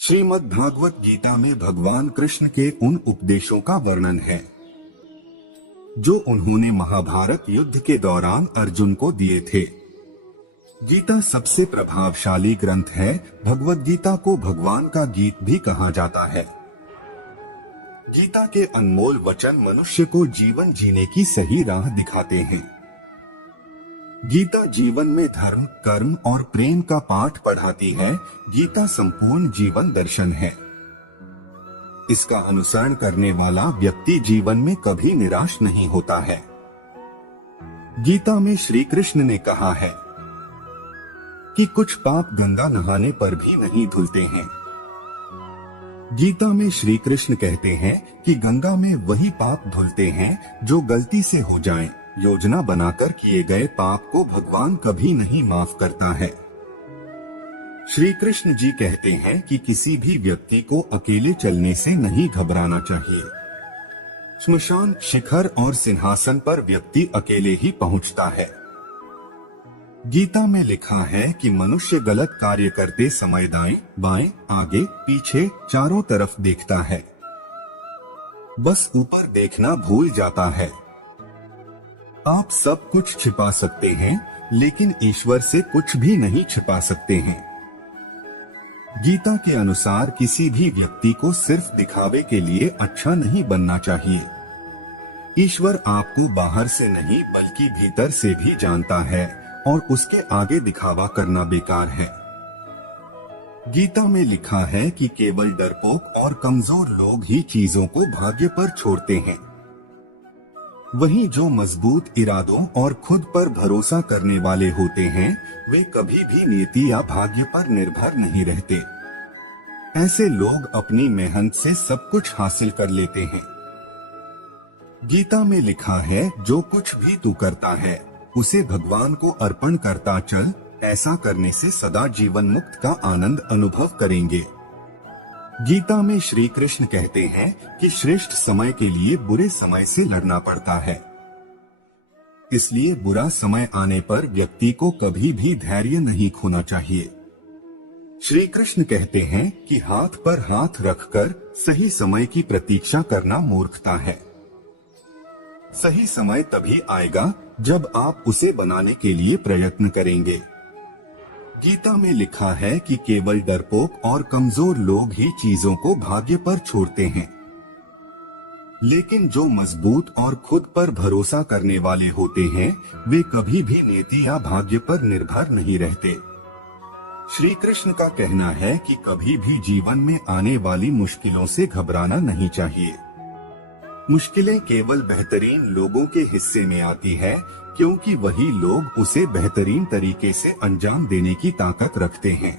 श्रीमद् भागवत गीता में भगवान कृष्ण के उन उपदेशों का वर्णन है जो उन्होंने महाभारत युद्ध के दौरान अर्जुन को दिए थे। गीता सबसे प्रभावशाली ग्रंथ है। भगवत गीता को भगवान का गीत भी कहा जाता है। गीता के अनमोल वचन मनुष्य को जीवन जीने की सही राह दिखाते हैं। गीता जीवन में धर्म, कर्म और प्रेम का पाठ पढ़ाती है। गीता संपूर्ण जीवन दर्शन है। इसका अनुसरण करने वाला व्यक्ति जीवन में कभी निराश नहीं होता है। गीता में श्री कृष्ण ने कहा है कि कुछ पाप गंगा नहाने पर भी नहीं धुलते हैं। गीता में श्री कृष्ण कहते हैं कि गंगा में वही पाप धुलते हैं जो गलती से हो जाएं। योजना बनाकर किए गए पाप को भगवान कभी नहीं माफ करता है। श्री कृष्ण जी कहते हैं कि किसी भी व्यक्ति को अकेले चलने से नहीं घबराना चाहिए। श्मशान, शिखर और सिंहासन पर व्यक्ति अकेले ही पहुंचता है। गीता में लिखा है कि मनुष्य गलत कार्य करते समय दाएं, बाएं, आगे, पीछे चारों तरफ देखता है, बस ऊपर देखना भूल जाता है। आप सब कुछ छिपा सकते हैं, लेकिन ईश्वर से कुछ भी नहीं छिपा सकते हैं। गीता के अनुसार किसी भी व्यक्ति को सिर्फ दिखावे के लिए अच्छा नहीं बनना चाहिए। ईश्वर आपको बाहर से नहीं बल्कि भीतर से भी जानता है और उसके आगे दिखावा करना बेकार है। गीता में लिखा है कि केवल डरपोक और कमजोर लोग ही चीजों को भाग्य पर छोड़ते हैं। वहीं जो मजबूत इरादों और खुद पर भरोसा करने वाले होते हैं, वे कभी भी नीति या भाग्य पर निर्भर नहीं रहते। ऐसे लोग अपनी मेहनत से सब कुछ हासिल कर लेते हैं। गीता में लिखा है, जो कुछ भी तू करता है उसे भगवान को अर्पण करता चल। ऐसा करने से सदा जीवन मुक्त का आनंद अनुभव करेंगे। गीता में श्री कृष्ण कहते हैं कि श्रेष्ठ समय के लिए बुरे समय से लड़ना पड़ता है। इसलिए बुरा समय आने पर व्यक्ति को कभी भी धैर्य नहीं खोना चाहिए। श्री कृष्ण कहते हैं कि हाथ पर हाथ रखकर सही समय की प्रतीक्षा करना मूर्खता है। सही समय तभी आएगा जब आप उसे बनाने के लिए प्रयत्न करेंगे। गीता में लिखा है कि केवल डरपोक और कमजोर लोग ही चीजों को भाग्य पर छोड़ते हैं, लेकिन जो मजबूत और खुद पर भरोसा करने वाले होते हैं, वे कभी भी नीति या भाग्य पर निर्भर नहीं रहते। श्री कृष्ण का कहना है कि कभी भी जीवन में आने वाली मुश्किलों से घबराना नहीं चाहिए। मुश्किलें केवल बेहतरीन लोगों के हिस्से में आती है, क्योंकि वही लोग उसे बेहतरीन तरीके से अंजाम देने की ताकत रखते हैं।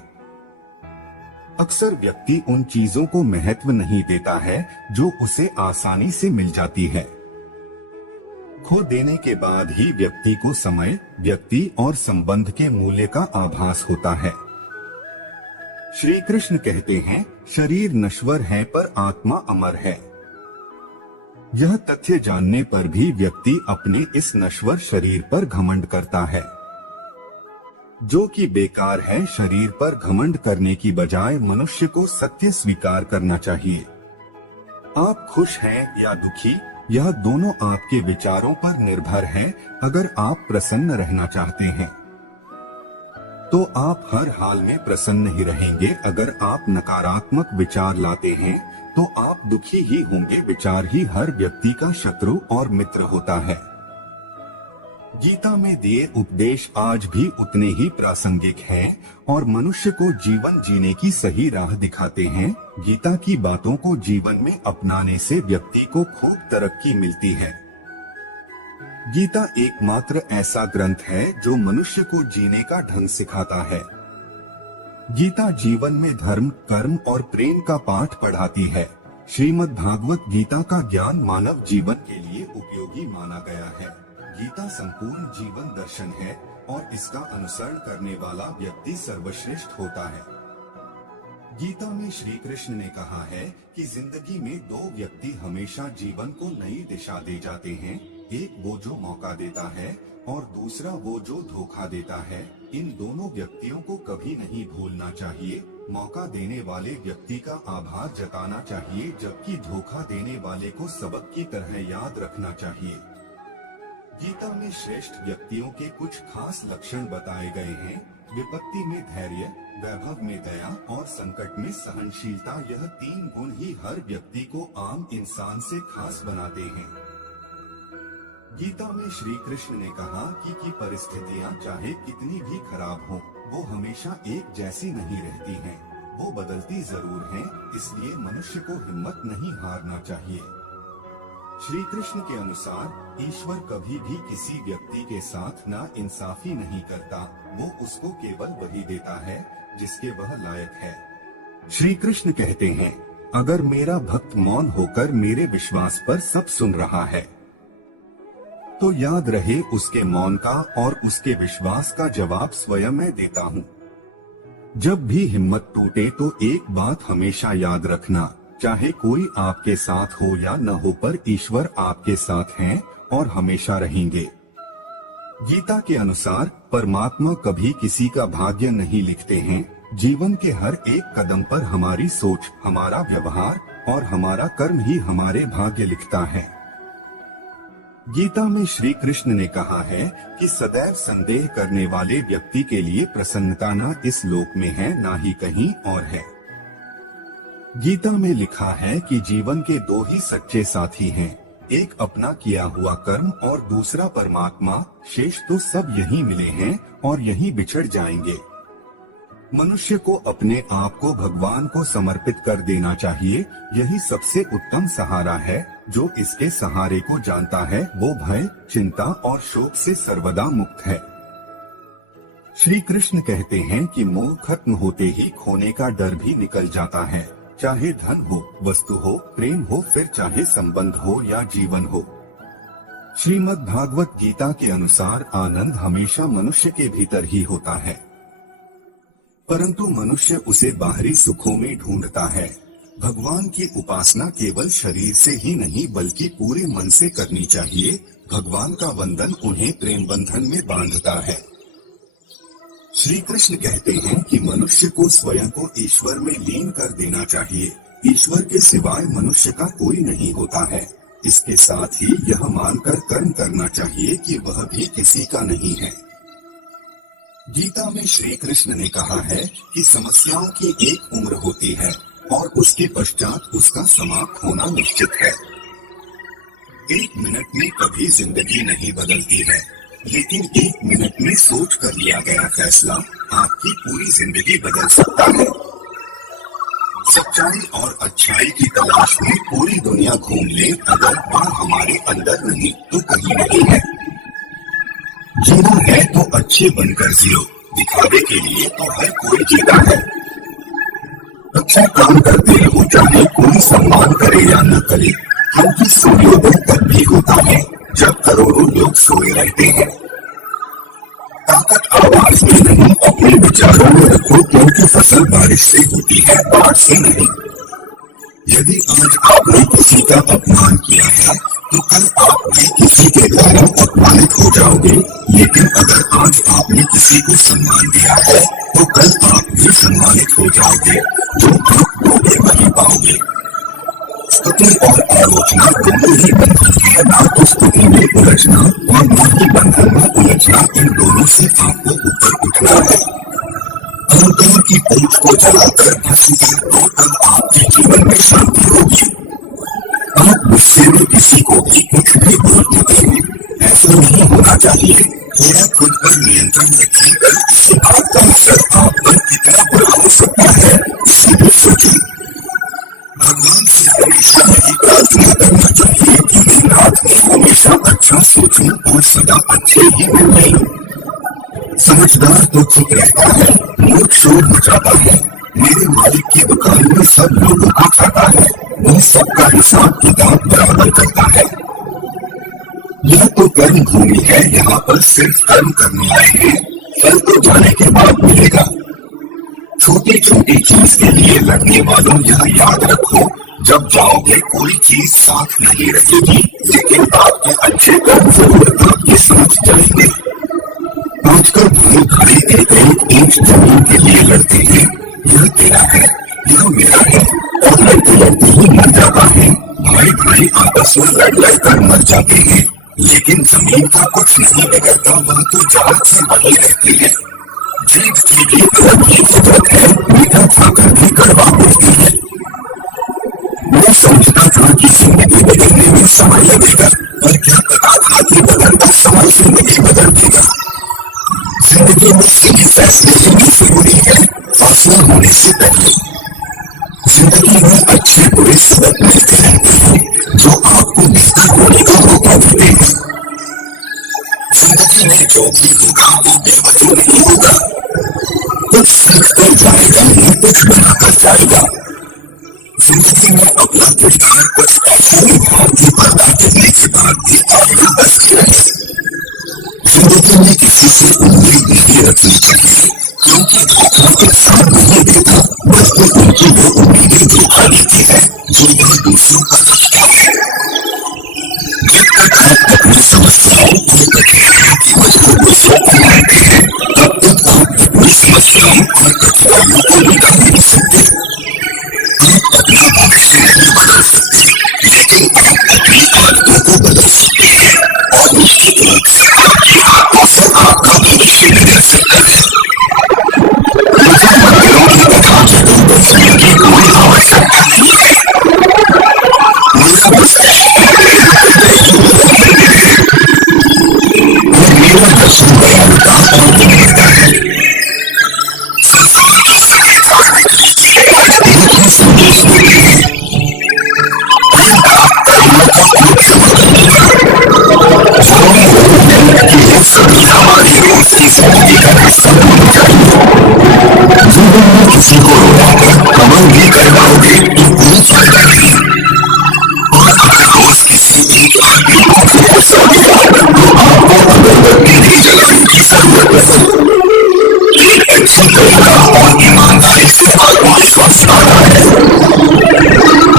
अक्सर व्यक्ति उन चीजों को महत्व नहीं देता है जो उसे आसानी से मिल जाती है। खो देने के बाद ही व्यक्ति को समय, व्यक्ति और संबंध के मूल्य का आभास होता है। श्री कृष्ण कहते हैं, शरीर नश्वर है पर आत्मा अमर है। यह तथ्य जानने पर भी व्यक्ति अपने इस नश्वर शरीर पर घमंड करता है, जो कि बेकार है। शरीर पर घमंड करने की बजाय मनुष्य को सत्य स्वीकार करना चाहिए। आप खुश हैं या दुखी, यह दोनों आपके विचारों पर निर्भर है। अगर आप प्रसन्न रहना चाहते हैं तो आप हर हाल में प्रसन्न ही रहेंगे। अगर आप नकारात्मक विचार लाते हैं तो आप दुखी ही होंगे। विचार ही हर व्यक्ति का शत्रु और मित्र होता है। गीता में दिए उपदेश आज भी उतने ही प्रासंगिक हैं और मनुष्य को जीवन जीने की सही राह दिखाते हैं। गीता की बातों को जीवन में अपनाने से व्यक्ति को खूब तरक्की मिलती है। गीता एकमात्र ऐसा ग्रंथ है जो मनुष्य को जीने का ढंग सिखाता है। गीता जीवन में धर्म, कर्म और प्रेम का पाठ पढ़ाती है। श्रीमद् भागवत गीता का ज्ञान मानव जीवन के लिए उपयोगी माना गया है। गीता संपूर्ण जीवन दर्शन है और इसका अनुसरण करने वाला व्यक्ति सर्वश्रेष्ठ होता है। गीता में श्री कृष्ण ने कहा है कि जिंदगी में दो व्यक्ति हमेशा जीवन को नई दिशा दे जाते हैं। एक वो जो मौका देता है और दूसरा वो जो धोखा देता है। इन दोनों व्यक्तियों को कभी नहीं भूलना चाहिए। मौका देने वाले व्यक्ति का आभार जताना चाहिए, जबकि धोखा देने वाले को सबक की तरह याद रखना चाहिए। गीता में श्रेष्ठ व्यक्तियों के कुछ खास लक्षण बताए गए हैं। विपत्ति में धैर्य, वैभव में दया और संकट में सहनशीलता। यह 3 गुण ही हर व्यक्ति को आम इंसान से खास बनाते हैं। गीता में श्री कृष्ण ने कहा कि परिस्थितियां चाहे कितनी भी खराब हो, वो हमेशा एक जैसी नहीं रहती हैं। वो बदलती जरूर हैं, इसलिए मनुष्य को हिम्मत नहीं हारना चाहिए। श्री कृष्ण के अनुसार ईश्वर कभी भी किसी व्यक्ति के साथ ना इंसाफी नहीं करता। वो उसको केवल वही देता है जिसके वह लायक है। श्री कृष्ण कहते हैं, अगर मेरा भक्त मौन होकर मेरे विश्वास पर सब सुन रहा है, तो याद रहे उसके मौन का और उसके विश्वास का जवाब स्वयं मैं देता हूँ। जब भी हिम्मत टूटे तो एक बात हमेशा याद रखना, चाहे कोई आपके साथ हो या न हो, पर ईश्वर आपके साथ हैं और हमेशा रहेंगे। गीता के अनुसार परमात्मा कभी किसी का भाग्य नहीं लिखते हैं। जीवन के हर एक कदम पर हमारी सोच, हमारा व्यवहार और हमारा कर्म ही हमारे भाग्य लिखता है। गीता में श्री कृष्ण ने कहा है कि सदैव संदेह करने वाले व्यक्ति के लिए प्रसन्नता न इस लोक में है, ना ही कहीं और है। गीता में लिखा है कि जीवन के 2 ही सच्चे साथी हैं, एक अपना किया हुआ कर्म और दूसरा परमात्मा। शेष तो सब यहीं मिले हैं और यहीं बिछड़ जाएंगे। मनुष्य को अपने आप को भगवान को समर्पित कर देना चाहिए। यही सबसे उत्तम सहारा है। जो इसके सहारे को जानता है वो भय, चिंता और शोक से सर्वदा मुक्त है। श्री कृष्ण कहते हैं कि मोह खत्म होते ही खोने का डर भी निकल जाता है। चाहे धन हो, वस्तु हो, प्रेम हो, फिर चाहे संबंध हो या जीवन हो। श्रीमद् भागवत गीता के अनुसार आनंद हमेशा मनुष्य के भीतर ही होता है, परंतु मनुष्य उसे बाहरी सुखों में ढूंढता है। भगवान की उपासना केवल शरीर से ही नहीं बल्कि पूरे मन से करनी चाहिए। भगवान का वंदन उन्हें प्रेम बंधन में बांधता है। श्री कृष्ण कहते हैं कि मनुष्य को स्वयं को ईश्वर में लीन कर देना चाहिए। ईश्वर के सिवाय मनुष्य का कोई नहीं होता है। इसके साथ ही यह मानकर कर्म करना चाहिए कि वह भी किसी का नहीं है। गीता में श्री कृष्ण ने कहा है कि समस्याओं की एक उम्र होती है और उसके पश्चात उसका समाप्त होना निश्चित है। 1 मिनट में कभी जिंदगी नहीं बदलती है, लेकिन 1 मिनट में सोच कर लिया गया फैसला आपकी पूरी जिंदगी बदल सकता है। सच्चाई और अच्छाई की तलाश में पूरी दुनिया घूम ले, अगर वह हमारे अंदर नहीं तो कहीं नहीं है। जीना है तो अच्छे बनकर जियो, दिखावे के लिए तो हर कोई जीता है। अच्छा काम करते रहो, चाहे कोई सम्मान करे या न करे, क्योंकि सूर्योदय तब भी होता है जब करोड़ों लोग सोए रहते हैं। ताकत आवाज में नहीं, अपने विचारों में रखो, क्योंकि फसल बारिश से होती है, बाढ़ से नहीं। यदि आज आपने किसी का अपमान किया है तो कल आप भी किसी के द्वारा अपमानित हो जाओगे। लेकिन अगर आज आपने किसी को सम्मान दिया है तो कल आप भी सम्मानित हो जाओगे। जो आप दोगे वही पाओगे। स्तुति और आलोचना दोनों ही बंधन है, ना तो स्तुति में उलझना और ना ही बंधन में उलझना। इन दोनों से आपको ऊपर उठना है। अहंकार की पूंछ को जलाकर भस्म कर दो, तब आपके जीवन में शांति होगी। आप गुस्से में किसी को भी कुछ भी बोल देते हैं, ऐसा नहीं होना चाहिए। थोड़ा खुद पर नियंत्रण रखिए। इसी बात का असर आप पर कितना बुरा हो सकता है, इसे भी सोचिए। भगवान से हमेशा यही प्रार्थना करना चाहिए कि मैं रात में हमेशा अच्छा सोचूं और सदा अच्छे ही मिले। समझदार तो चुप रहता है, मूर्ख शोर मचाता है। मेरे मालिक की दुकान में सब लोगों को खाता है, वह सबका हिसाब किताब बराबर करता है। यह तो कर्म भूमि है, यहाँ पर सिर्फ कर्म करने आए हैं, फल तो जाने के बाद मिलेगा। छोटी छोटी चीज के लिए लड़ने वालों यह याद रखो, जब जाओगे कोई चीज साथ नहीं रहेगी, लेकिन आपके अच्छे कर्म जरूर आपके साथ जाएंगे। आजकल भाई भाई एक इंच जमीन के लिए लड़ते हैं, यह तेरा है, यह मेरा है, और लड़ते लड़ते ही मर जाता है। भाई भाई आपस में लड़ लड़ कर मर जाते हैं, लेकिन जमीन का कुछ नहीं बिगड़ता, वह तो जान से वही रहती है। जीत की भी अलग ही फितरत है, मीठा खाकर भी कड़वा बोलती है। मैं समझता था कि जिंदगी बदलने में समय लगेगा, पर क्या पता था कि बदलता समय जिंदगी बदल देगा। जिंदगी में सीधे फैसले लेने जरूरी है, फैसला होने से पहले। जिंदगी में अच्छे बुरे सबक मिलते रहते हैं, जो आपको बेहतर होने का मौका देते हैं। जिंदगी में जो भी होगा वो बेवजह नहीं होगा, कुछ सीख कर जाएगा, नहीं कुछ बना कर जाएगा। जिंदगी में अपना किरदार कुछ ऐसा निभाओ कि पर्दा गिरने के बाद भी आईना बस के रहे। जिंदगी में किसी से उम्मीद नहीं रखनी चाहिए, क्योंकि धोखा इंसान नहीं देता, बल्कि उनकी वो उम्मीदें धोखा देती है जो वह दूसरों पर रखता है। जब तक आप अपनी समस्याओं और कठिनाइयों की वजह दूसरों को मानते हैं, तब तक आप अपनी समस्याओं और कठिनाइयों को मिटा नहीं सकते। आप अपना भविष्य नहीं बदल सकते, लेकिन आप अपनी आदतों को बदल सकते हैं, और निश्चित रूप से आपकी आदतों से आपका भविष्य बिगड़ सकता है। मुझे मंदिरों की तथा जगह बदलने की कोई आवश्यकता नहीं है। मेरा बस मेरा दर्शन दयालुता और विनम्रता है। संसार की सभी धार्मिक दृष्टिएं एक ही संदेश देती है, प्रेम का, करुणा का और क्षमा करने का। जरूरी नहीं है कि ये सभी हमारी रोज की जिंदगी का हिस्सा होनी चाहिए। जीवन में किसी को रोलाकर कमाई भी कर पाओगे तो कोई फायदा नहीं, और अगर रोज किसी एक आदमी को भी गुस्सा दिया तो आपको अगरबत्ती भी जलाने की जरूरत नहीं। एक अच्छी तरीका और ईमानदारी से आत्मविश्वास आता है,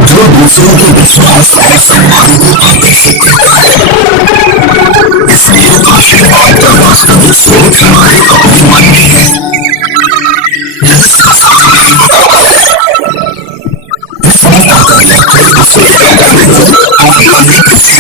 जो दूसरों के विश्वास और सम्मान को आकर्षित करता है। इसलिए आशीर्वाद का वास्तविक स्रोत हमारे अपने मन में है। यह इसका साधारण मुकाबला है। इसमें ताकत है उसे पैदा नहीं और न ही किसी